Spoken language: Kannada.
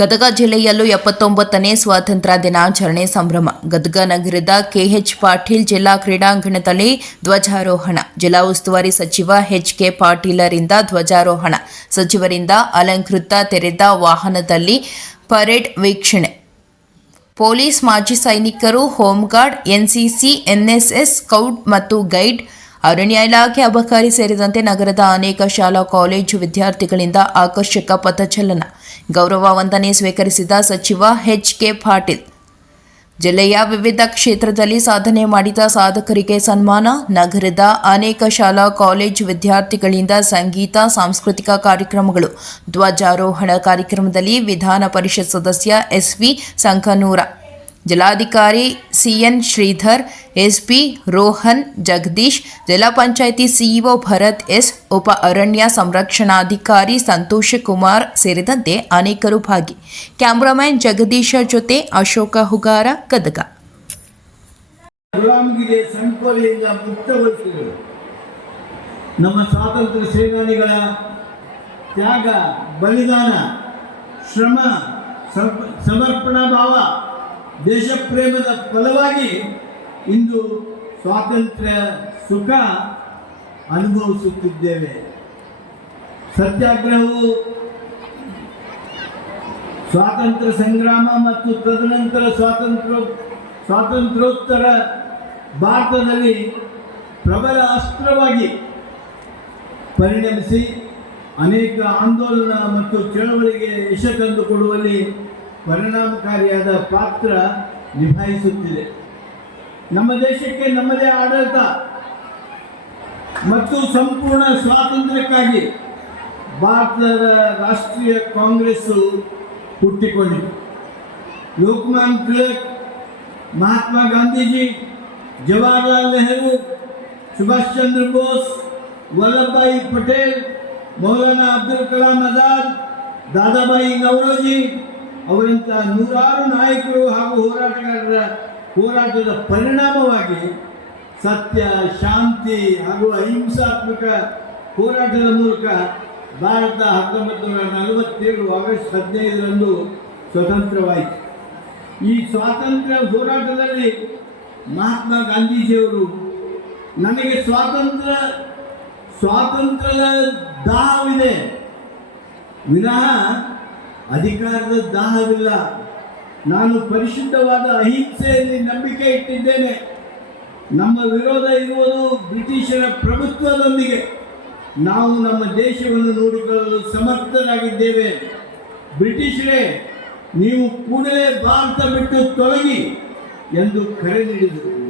ಗದಗ ಜಿಲ್ಲೆಯಲ್ಲೂ ಎಪ್ಪತ್ತೊಂಬತ್ತನೇ ಸ್ವಾತಂತ್ರ್ಯ ದಿನಾಚರಣೆ ಸಂಭ್ರಮ. ಗದಗ ನಗರದ ಕೆಎಚ್ ಪಾಟೀಲ್ ಜಿಲ್ಲಾ ಕ್ರೀಡಾಂಗಣದಲ್ಲಿ ಧ್ವಜಾರೋಹಣ. ಜಿಲ್ಲಾ ಉಸ್ತುವಾರಿ ಸಚಿವ ಎಚ್ ಕೆ ಪಾಟೀಲರಿಂದ ಧ್ವಜಾರೋಹಣ. ಸಚಿವರಿಂದ ಅಲಂಕೃತ ತೆರೆದ ವಾಹನದಲ್ಲಿ ಪರೇಡ್ ವೀಕ್ಷಣೆ. ಪೊಲೀಸ್ ಮಾಜಿ ಸೈನಿಕರು home guard NCC, NSS, scout ಮತ್ತು ಗೈಡ್, ಅರಣ್ಯ ಇಲಾಖೆ ಅಬಕಾರಿ ಸೇರಿದಂತೆ ನಗರದ ಅನೇಕ ಶಾಲಾ, ಕಾಲೇಜು ವಿದ್ಯಾರ್ಥಿಗಳಿಂದ ಆಕರ್ಷಕ ಪಥಚಲನ. ಗೌರವ ವಂದನೆ ಸ್ವೀಕರಿಸಿದ ಸಚಿವ ಎಚ್ ಕೆ ಪಾಟೀಲ್. ಜಿಲ್ಲೆಯ ವಿವಿಧ ಕ್ಷೇತ್ರದಲ್ಲಿ ಸಾಧನೆ ಮಾಡಿದ ಸಾಧಕರಿಗೆ ಸನ್ಮಾನ, ನಗರದ ಅನೇಕ ಶಾಲಾ, ಕಾಲೇಜು ವಿದ್ಯಾರ್ಥಿಗಳಿಂದ ಸಂಗೀತ, ಸಾಂಸ್ಕೃತಿಕ ಕಾರ್ಯಕ್ರಮಗಳು. ಧ್ವಜಾರೋಹಣ ಕಾರ್ಯಕ್ರಮದಲ್ಲಿ ವಿಧಾನ ಪರಿಷತ್ ಸದಸ್ಯ ಎಸ್ವಿ ಸಂಕನೂರ. ಜಿಲ್ಲಾಧಿಕಾರಿ ಸಿಎನ್ ಶ್ರೀಧರ್, ಎಸ್ಪಿ ರೋಹನ್ ಜಗದೀಶ್, ಜಿಲ್ಲಾ ಪಂಚಾಯಿತಿ ಸಿಇಒ ಭರತ್ ಎಸ್, ಉಪ ಅರಣ್ಯ ಸಂರಕ್ಷಣಾಧಿಕಾರಿ ಸಂತೋಷ್ ಕುಮಾರ್ ಸೇರಿದಂತೆ ಅನೇಕರು ಭಾಗಿ. ಕ್ಯಾಮರಾಮನ್ ಜಗದೀಶ ಜೊತೆ ಅಶೋಕ ಹುಗಾರ, ಗದಗ. ನಮ್ಮ ಸ್ವಾತಂತ್ರ್ಯ ಸೇನಾನಿಗಳ ತ್ಯಾಗ, ಬಲಿದಾನ, ಶ್ರಮ ಸಮರ್ಪಣಾ ಭಾವ ದೇಶಪ್ರೇಮದ ಫಲವಾಗಿ ಇಂದು ಸ್ವಾತಂತ್ರ್ಯ ಸುಖ ಅನುಭವಿಸುತ್ತಿದ್ದೇವೆ. ಸತ್ಯಾಗ್ರಹವು ಸ್ವಾತಂತ್ರ್ಯ ಸಂಗ್ರಾಮ ಮತ್ತು ತದನಂತರ ಸ್ವಾತಂತ್ರ್ಯ ಸ್ವಾತಂತ್ರ್ಯೋತ್ತರ ಭಾರತದಲ್ಲಿ ಪ್ರಬಲ ಅಸ್ತ್ರವಾಗಿ ಪರಿಣಮಿಸಿ ಅನೇಕ ಆಂದೋಲನ ಮತ್ತು ಚಳವಳಿಗೆ ಯಶ ತಂದುಕೊಡುವಲ್ಲಿ ಪರಿಣಾಮಕಾರಿಯಾದ ಪಾತ್ರ ನಿಭಾಯಿಸುತ್ತಿದೆ. ನಮ್ಮ ದೇಶಕ್ಕೆ ನಮ್ಮದೇ ಆಡಳಿತ ಮತ್ತು ಸಂಪೂರ್ಣ ಸ್ವಾತಂತ್ರ್ಯಕ್ಕಾಗಿ ಭಾರತದ ರಾಷ್ಟ್ರೀಯ ಕಾಂಗ್ರೆಸ್ಸು ಹುಟ್ಟಿಕೊಂಡಿತು ಲೋಕಮಾನ್ ತಿಲಕ್, ಮಹಾತ್ಮ ಗಾಂಧೀಜಿ, ಜವಾಹರಲಾಲ್ ನೆಹರು, ಸುಭಾಷ್ ಚಂದ್ರ ಬೋಸ್, ವಲ್ಲಭಭಾಯಿ ಪಟೇಲ್, ಮೌಲಾನಾ ಅಬ್ದುಲ್ ಕಲಾಂ ಆಜಾದ್ ದಾದಾಬಾಯಿ ನವರೋಜಿ ಅವರಂಥ ನೂರಾರು ನಾಯಕರು ಹಾಗೂ ಹೋರಾಟಗಾರರ ಹೋರಾಟದ ಪರಿಣಾಮವಾಗಿ ಸತ್ಯ, ಶಾಂತಿ ಹಾಗೂ ಅಹಿಂಸಾತ್ಮಕ ಹೋರಾಟದ ಮೂಲಕ ಭಾರತ ಹತ್ತೊಂಬತ್ತು ನೂರ ನಲವತ್ತೇಳು ಆಗಸ್ಟ್ ಹದಿನೈದರಂದು ಸ್ವತಂತ್ರವಾಯಿತು. ಈ ಸ್ವಾತಂತ್ರ್ಯ ಹೋರಾಟದಲ್ಲಿ ಮಹಾತ್ಮ ಗಾಂಧೀಜಿಯವರು ನನಗೆ ಸ್ವಾತಂತ್ರ್ಯ, ಸ್ವಾತಂತ್ರ್ಯದ ದಾಹವಿದೆ. ವಿನಃ ಅಧಿಕಾರದ ದಾಹವಿಲ್ಲ ನಾನು ಪರಿಶುದ್ಧವಾದ ಅಹಿಂಸೆಯಲ್ಲಿ ನಂಬಿಕೆ ಇಟ್ಟಿದ್ದೇನೆ. ನಮ್ಮ ವಿರೋಧ ಇರುವುದು ಬ್ರಿಟಿಷರ ಪ್ರಭುತ್ವದೊಂದಿಗೆ. ನಾವು ನಮ್ಮ ದೇಶವನ್ನು ನೋಡಿಕೊಳ್ಳಲು ಸಮರ್ಥರಾಗಿದ್ದೇವೆ. ಬ್ರಿಟಿಷರೇ, ನೀವು ಕೂಡಲೇ ಭಾರತ ಬಿಟ್ಟು ತೊಲಗಿ ಎಂದು ಕರೆ ನೀಡಿದರು.